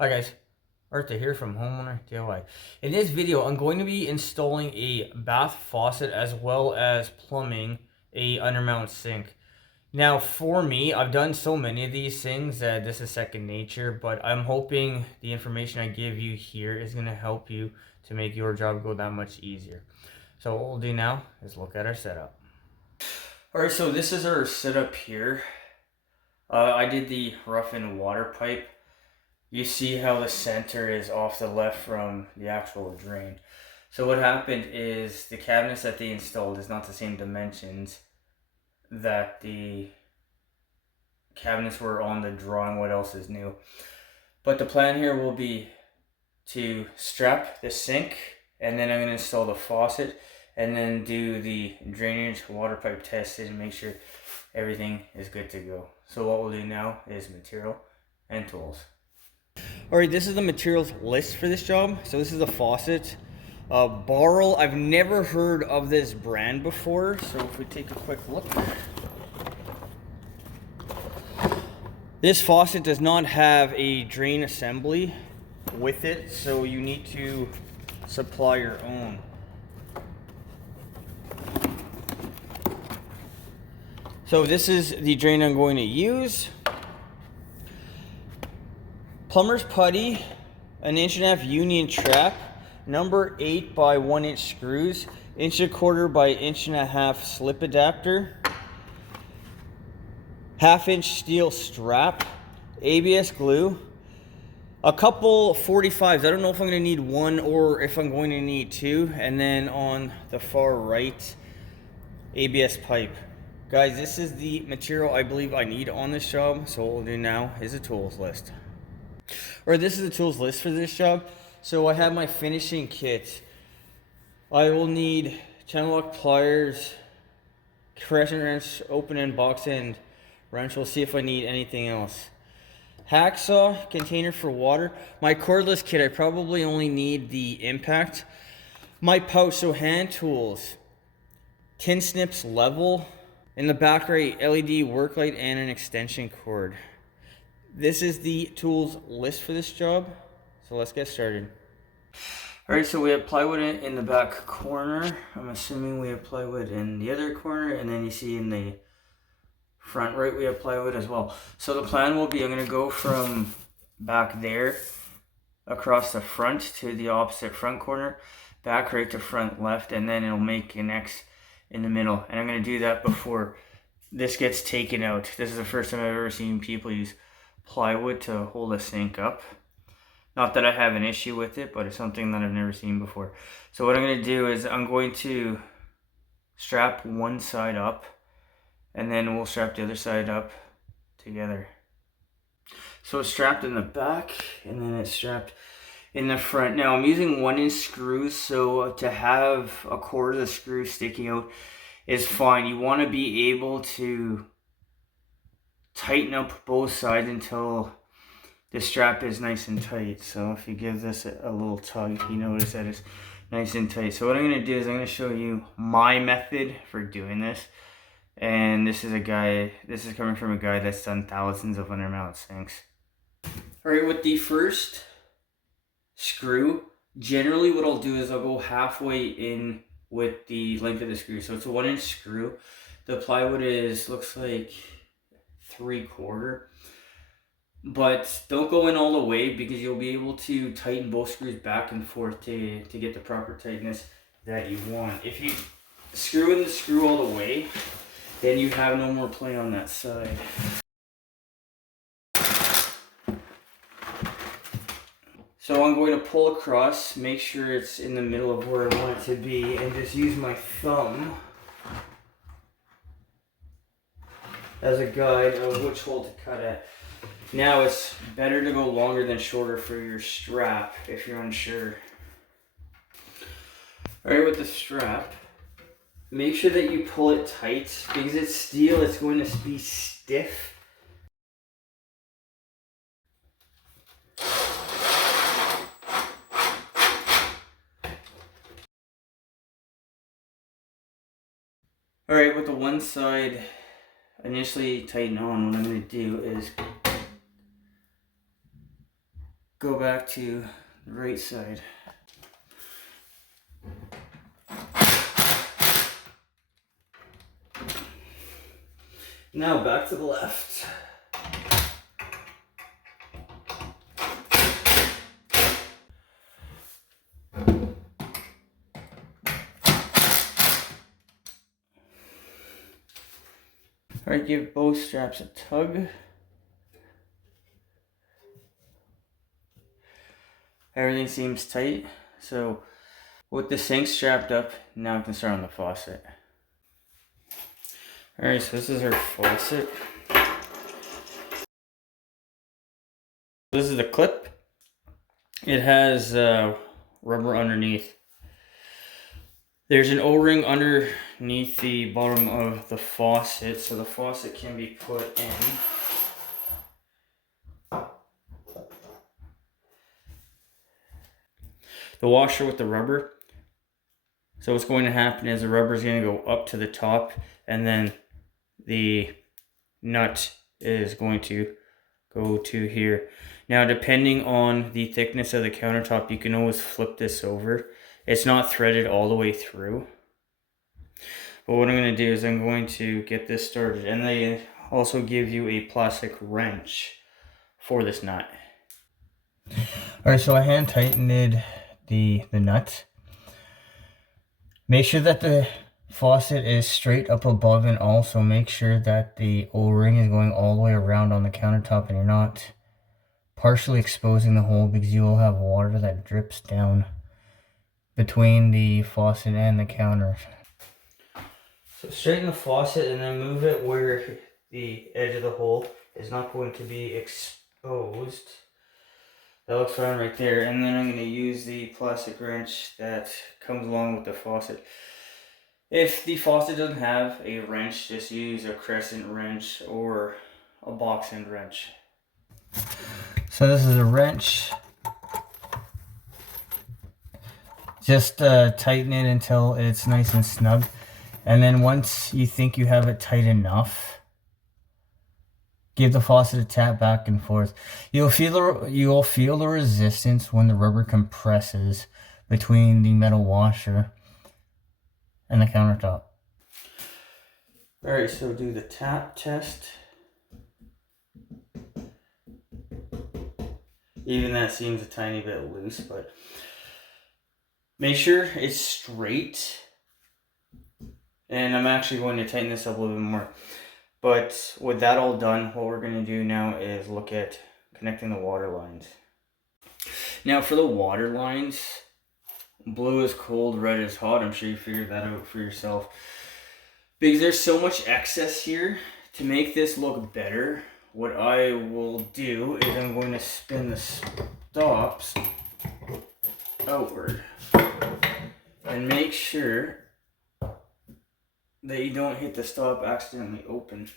Hi guys, Arthur here from Homeowner DIY. In this video, I'm going to be installing a bath faucet as well as plumbing a undermount sink. Now for me, I've done so many of these things that this is second nature, but I'm hoping the information I give you here is going to help you to make your job go that much easier. So what we'll do now is look at our setup. Alright, so this is our setup here. I did the rough-in water pipe. You see how the center is off the left from the actual drain. So what happened is the cabinets that they installed is not the same dimensions that the cabinets were on the drawing. What else is new? But the plan here will be to strap the sink, and then I'm going to install the faucet and then do the drainage water pipe tested and make sure everything is good to go. So what we'll do now is material and tools. Alright, this is the materials list for this job. So this is the faucet. Baril, I've never heard of this brand before. So if we take a quick look. This faucet does not have a drain assembly with it, so you need to supply your own. So this is the drain I'm going to use. Plumber's putty, an 1.5" union trap, number 8 by 1 inch screws, 1.25" by 1.5" slip adapter, 1/2 inch steel strap, ABS glue, a couple 45s. I don't know if I'm going to need one or if I'm going to need two, and then on the far right, ABS pipe. Guys, this is the material I believe I need on this job, so what we'll do now is a tools list. Or this is the tools list for this job. So I have my finishing kit. I will need channel lock pliers, Crescent wrench, open end, box end wrench. We'll see if I need anything else. Hacksaw, container for water. My cordless kit, I probably only need the impact. My pouch, so hand tools, tin snips level. In the back right, LED worklight and an extension cord. This is the tools list for this job, so let's get started. Alright, so we have plywood in the back corner. I'm assuming we have plywood in the other corner, and then you see in the front right we have plywood as well. So the plan will be I'm going to go from back there across the front to the opposite front corner, back right to front left, and then it'll make an X in the middle. And I'm going to do that before this gets taken out. This is the first time I've ever seen people use plywood to hold a sink up. Not that I have an issue with it, but it's something that I've never seen before. So what I'm going to do is I'm going to strap one side up, and then we'll strap the other side up together. So it's strapped in the back, and then it's strapped in the front. Now I'm using 1 inch screws, so to have a quarter of the screw sticking out is fine. You want to be able to tighten up both sides until the strap is nice and tight. So if you give this a little tug, you notice that it's nice and tight. So what I'm going to do is I'm going to show you my method for doing this. And this is coming from a guy that's done thousands of undermount sinks. Alright, with the first screw, generally what I'll do is I'll go halfway in with the length of the screw. So it's a 1 inch screw. The plywood looks like 3/4, but don't go in all the way because you'll be able to tighten both screws back and forth to get the proper tightness that you want. If you screw in the screw all the way, then you have no more play on that side. So I'm going to pull across, make sure it's in the middle of where I want it to be, and just use my thumb as a guide of which hole to cut at. Now it's better to go longer than shorter for your strap if you're unsure. Alright, with the strap, make sure that you pull it tight because it's steel, it's going to be stiff. Alright, with the one side initially tighten on, what I'm going to do is go back to the right side. Now back to the left. Alright, give both straps a tug. Everything seems tight, so with the sink strapped up, now I can start on the faucet. Alright, so this is our faucet. This is the clip. It has rubber underneath. There's an O-ring underneath the bottom of the faucet, so the faucet can be put in. The washer with the rubber. So what's going to happen is the rubber is going to go up to the top, and then the nut is going to go to here. Now, depending on the thickness of the countertop, you can always flip this over. It's not threaded all the way through. But what I'm going to do is I'm going to get this started. And they also give you a plastic wrench for this nut. Alright, so I hand tightened the nut. Make sure that the faucet is straight up above, and also make sure that the O-ring is going all the way around on the countertop and you're not partially exposing the hole, because you will have water that drips down between the faucet and the counter. So straighten the faucet and then move it where the edge of the hole is not going to be exposed. That looks fine right there. And then I'm going to use the plastic wrench that comes along with the faucet. If the faucet doesn't have a wrench, just use a Crescent wrench or a box end wrench. So this is a wrench. Just tighten it until it's nice and snug. And then once you think you have it tight enough, give the faucet a tap back and forth. You'll feel the resistance when the rubber compresses between the metal washer and the countertop. Alright, so do the tap test. Even that seems a tiny bit loose, but make sure it's straight. And I'm actually going to tighten this up a little bit more. But with that all done, what we're going to do now is look at connecting the water lines. Now for the water lines, blue is cold, red is hot. I'm sure you figured that out for yourself. Because there's so much excess here, to make this look better, what I will do is I'm going to spin the stops outward. And make sure that you don't hit the stop accidentally open.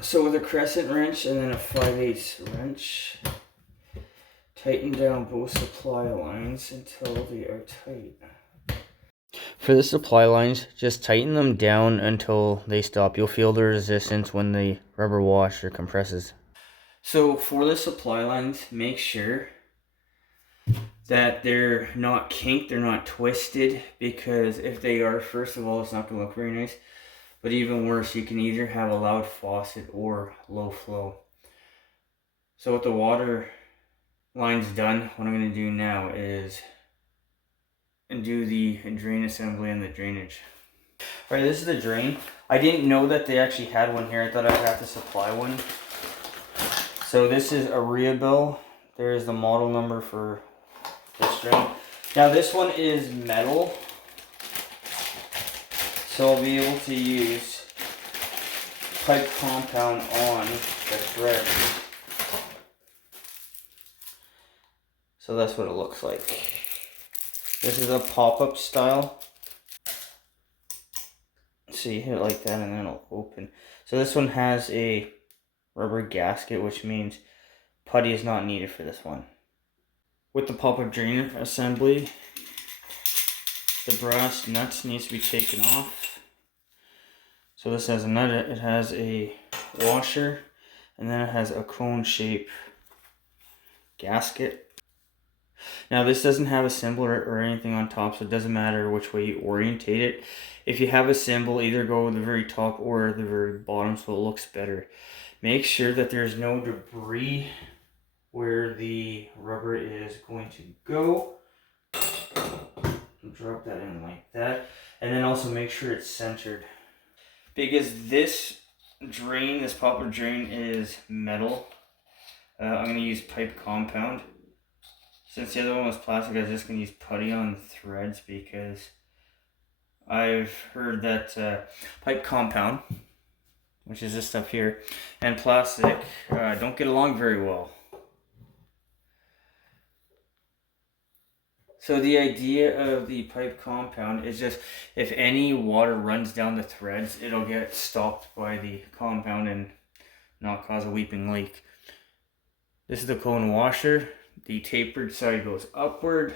So with a Crescent wrench and then a 5/8 wrench, tighten down both supply lines until they are tight. For the supply lines, just tighten them down until they stop. You'll feel the resistance when the rubber washer compresses. So for the supply lines, make sure that they're not kinked, they're not twisted, because if they are, first of all, it's not going to look very nice. But even worse, you can either have a loud faucet or low flow. So with the water lines done, what I'm going to do now is do the drain assembly and the drainage. Alright, this is the drain. I didn't know that they actually had one here. I thought I'd have to supply one. So this is a Riobel. There's the model number for this drain. Now this one is metal, so I'll be able to use pipe compound on the thread. So that's what it looks like. This is a pop-up style. So you hit it like that and then it'll open. So this one has a rubber gasket, which means putty is not needed for this one. With the pop-up drain assembly, The brass nuts needs to be taken off. So this has a nut, it has a washer, and then it has a cone shape gasket. Now this doesn't have a symbol or anything on top, so it doesn't matter which way you orientate it. If you have a symbol, either go with the very top or the very bottom so it looks better. Make sure that there's no debris where the rubber is going to go. Drop that in like that. And then also make sure it's centered. Because this drain, this popper drain is metal, I'm going to use pipe compound. Since the other one was plastic, I was just going to use putty on the threads because I've heard that pipe compound, which is this stuff here, and plastic don't get along very well. So the idea of the pipe compound is just if any water runs down the threads, it'll get stopped by the compound and not cause a weeping leak. This is the cone washer. The tapered side goes upward.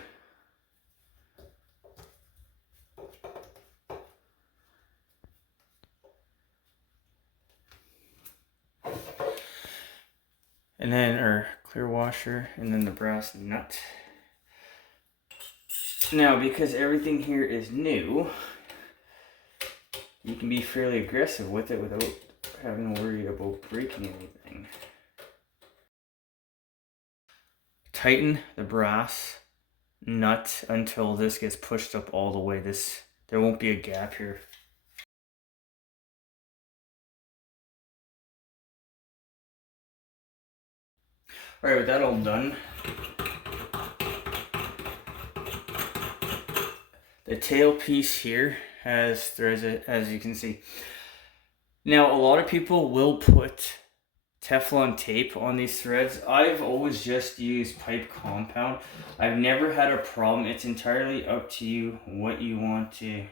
And then our clear washer, and then the brass nut. Now, because everything here is new, you can be fairly aggressive with it without having to worry about breaking anything. Tighten the brass nut until this gets pushed up all the way. There won't be a gap here. Alright, with that all done, the tail piece here has threads, as you can see. Now, a lot of people will put Teflon tape on these threads. I've always just used pipe compound. I've never had a problem. It's entirely up to you what you want to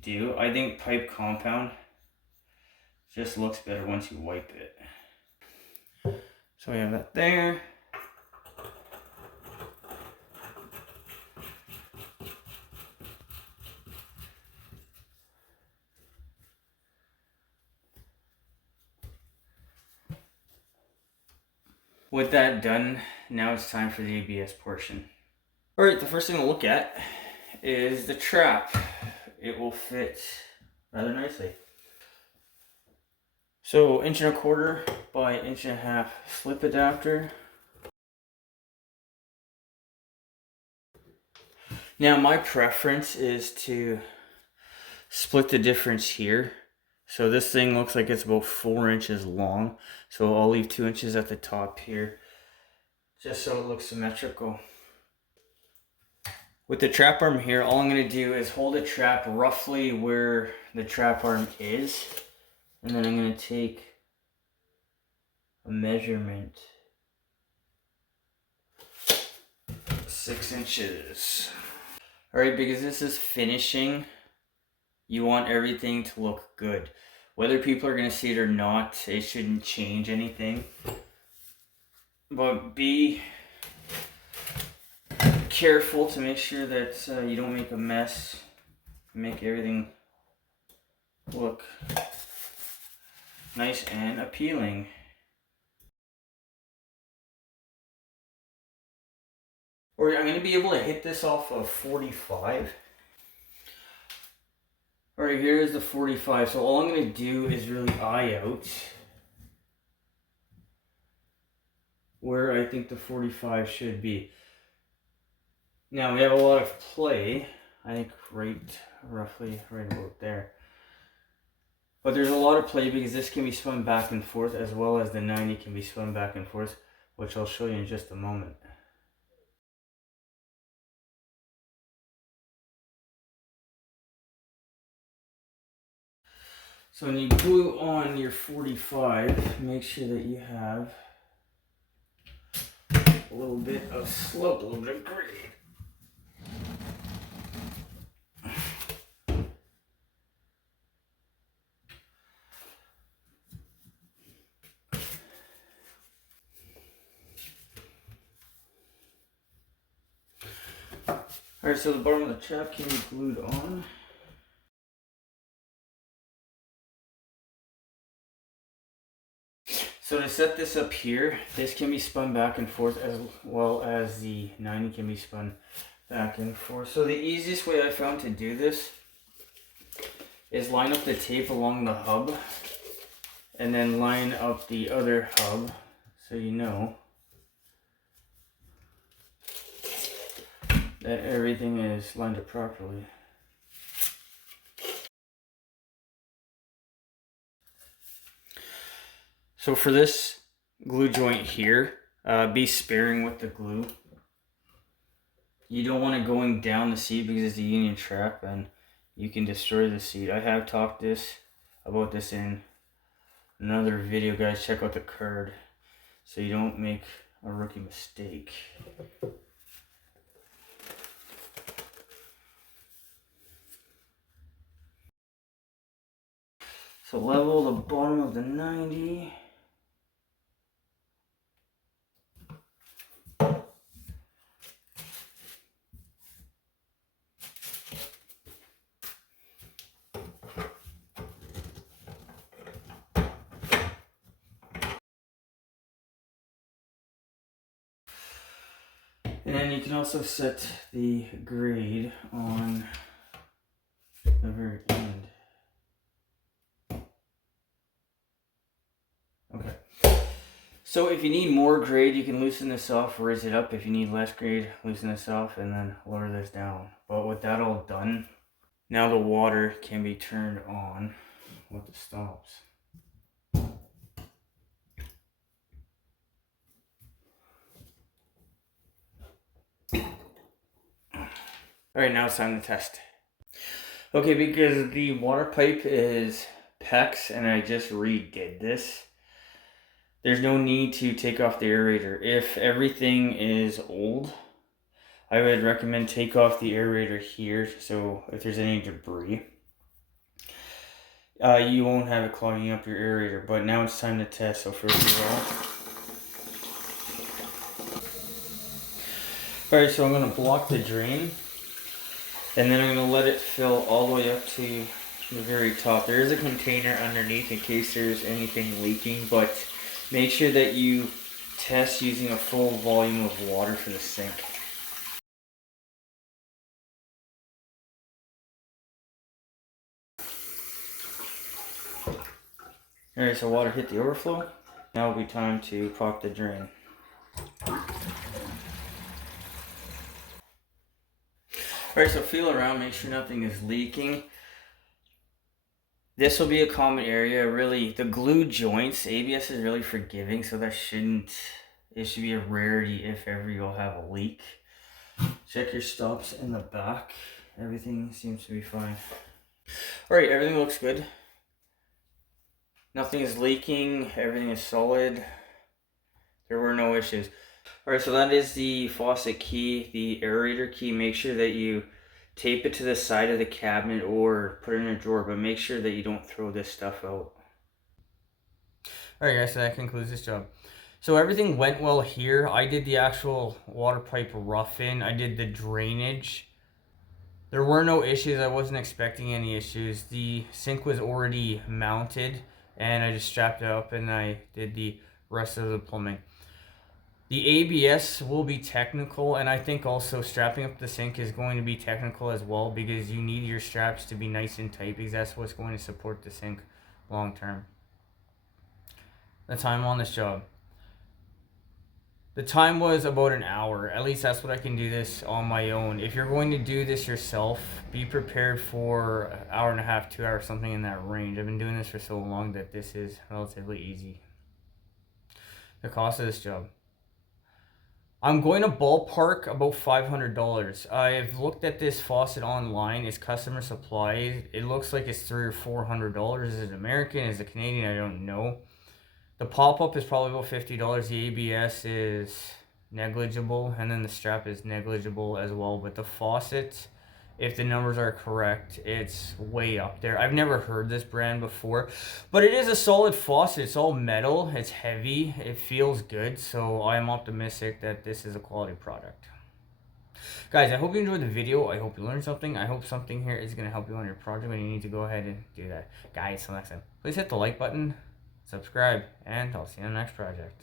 do. I think pipe compound just looks better once you wipe it. So we have that there. With that done, now it's time for the ABS portion. Alright, the first thing to look at is the trap. It will fit rather nicely. So 1.25" by 1.5" slip adapter. Now my preference is to split the difference here. So this thing looks like it's about 4 inches long. So I'll leave 2 inches at the top here, just so it looks symmetrical. With the trap arm here, all I'm going to do is hold the trap roughly where the trap arm is. And then I'm going to take a measurement. 6 inches. Alright, because this is finishing, you want everything to look good. Whether people are going to see it or not, it shouldn't change anything. But be careful to make sure that you don't make a mess. Make everything look nice and appealing. Or I'm going to be able to hit this off of 45. Alright, here's the 45. So all I'm going to do is really eye out where I think the 45 should be. Now we have a lot of play, I think roughly right about there. But there's a lot of play because this can be spun back and forth as well as the 90 can be spun back and forth, which I'll show you in just a moment. So when you glue on your 45, make sure that you have a little bit of slope, a little bit of grade. Alright, so the bottom of the trap can be glued on. So to set this up here, this can be spun back and forth as well as the 90 can be spun back and forth. So the easiest way I found to do this is line up the tape along the hub and then line up the other hub so you know that everything is lined up properly. So for this glue joint here, be sparing with the glue. You don't want it going down the seat because it's a union trap and you can destroy the seat. I have talked about this in another video, guys. Check out the card so you don't make a rookie mistake. So level the bottom of the 90. And then you can also set the grade on the very end. Okay. So if you need more grade, you can loosen this off, raise it up. If you need less grade, loosen this off and then lower this down. But with that all done, now the water can be turned on with the stops. Alright, now it's time to test. Okay, because the water pipe is PEX and I just redid this, there's no need to take off the aerator. If everything is old, I would recommend take off the aerator here, so if there's any debris, you won't have it clogging up your aerator. But now it's time to test. So first of all, alright, so I'm going to block the drain, and then I'm going to let it fill all the way up to the very top. There is a container underneath in case there's anything leaking, but make sure that you test using a full volume of water for the sink. Alright, so water hit the overflow. Now will be time to pop the drain. Alright, so feel around, make sure nothing is leaking. This will be a common area. Really, the glue joints, ABS is really forgiving, so it should be a rarity if ever you'll have a leak. Check your stops in the back. Everything seems to be fine. Alright, everything looks good. Nothing is leaking, everything is solid. There were no issues. Alright, so that is the faucet key, the aerator key. Make sure that you tape it to the side of the cabinet or put it in a drawer, but make sure that you don't throw this stuff out. Alright guys, so that concludes this job. So everything went well here. I did the actual water pipe rough-in. I did the drainage. There were no issues. I wasn't expecting any issues. The sink was already mounted and I just strapped it up and I did the rest of the plumbing. The ABS will be technical, and I think also strapping up the sink is going to be technical as well, because you need your straps to be nice and tight because that's what's going to support the sink long term. The time on this job. The time was about an hour. At least that's what I can do this on my own. If you're going to do this yourself, be prepared for an hour and a half, 2 hours, something in that range. I've been doing this for so long that this is relatively easy. The cost of this job. I'm going to ballpark about $500. I've looked at this faucet online. It's customer supply. It looks like it's $300 or $400. Is it American? Is it Canadian? I don't know. The pop-up is probably about $50. The ABS is negligible, and then the strap is negligible as well. But the faucet, if the numbers are correct, it's way up there. I've never heard this brand before, but it is a solid faucet. It's all metal, it's heavy, it feels good, so I'm optimistic that this is a quality product. Guys, I hope you enjoyed the video. I hope you learned something. I hope something here is going to help you on your project, and you need to go ahead and do that. Guys, till next time, please hit the like button, subscribe, and I'll see you on the next project.